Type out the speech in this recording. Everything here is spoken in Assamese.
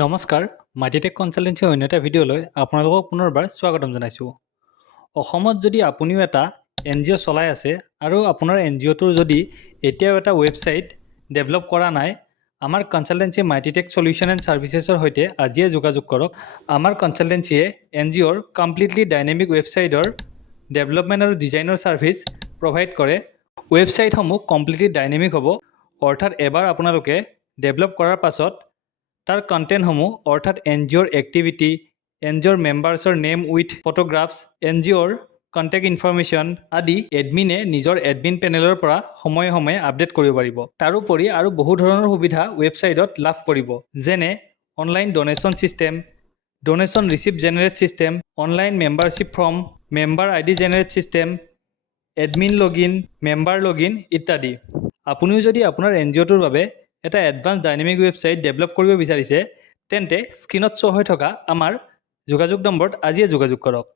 নমস্কাৰ মাইটিটেক কনসালটেন্সি অন্য এটা ভিডিঅ'লৈ আপোনালোকক পুনৰবাৰ স্বাগতম জনাইছোঁ। অসমত যদি আপুনিও এটা NGO চলাই আছে আৰু আপোনাৰ NGOটোৰ যদি এতিয়াও এটা ৱেবছাইট ডেভেলপ কৰা নাই, আমাৰ কনসালটেন্সি মাইটিটেক সলিউশন এণ্ড সাৰ্ভিসেছৰ সৈতে আজিয়ে যোগাযোগ কৰক। আমাৰ কনসালটেন্সিয়ে NGOৰ কমপ্লিটলি ডাইনামিক ৱেবছাইটৰ ডেভেলপমেণ্ট আৰু ডিজাইনৰ সাৰ্ভিস প্ৰভাইড কৰে। ৱেবছাইটসমূহ কমপ্লিটলি ডাইনামিক হ'ব, অৰ্থাৎ এবাৰ আপোনালোকে ডেভেলপ কৰাৰ পাছত তাৰ কণ্টেণ্টসমূহ অৰ্থাৎ NGOৰ এক্টিভিটি, NGOৰ মেম্বাৰ্ছৰ নেম উইথ ফটোগ্ৰাফছ, NGOৰ কণ্টেক্ট ইনফৰমেশ্যন আদি এডমিনে নিজৰ এডমিন পেনেলৰ পৰা সময়ে সময়ে আপডেট কৰিব পাৰিব। তাৰোপৰি আৰু বহু ধৰণৰ সুবিধা ৱেবছাইটত লাভ কৰিব, যেনে online donation system, donation receipt generate system, online membership form, member ID generate system, admin login, member login ইত্যাদি। আপুনিও যদি আপোনাৰ NGOটোৰ বাবে এটা এডভান্স ডাইনামিক ৱেবছাইট ডেভেলপ কৰিব বিচাৰিছে, তেন্তে স্ক্ৰীনত শ্ব' হৈ থকা আমাৰ যোগাযোগ নম্বৰত আজিয়ে যোগাযোগ কৰক।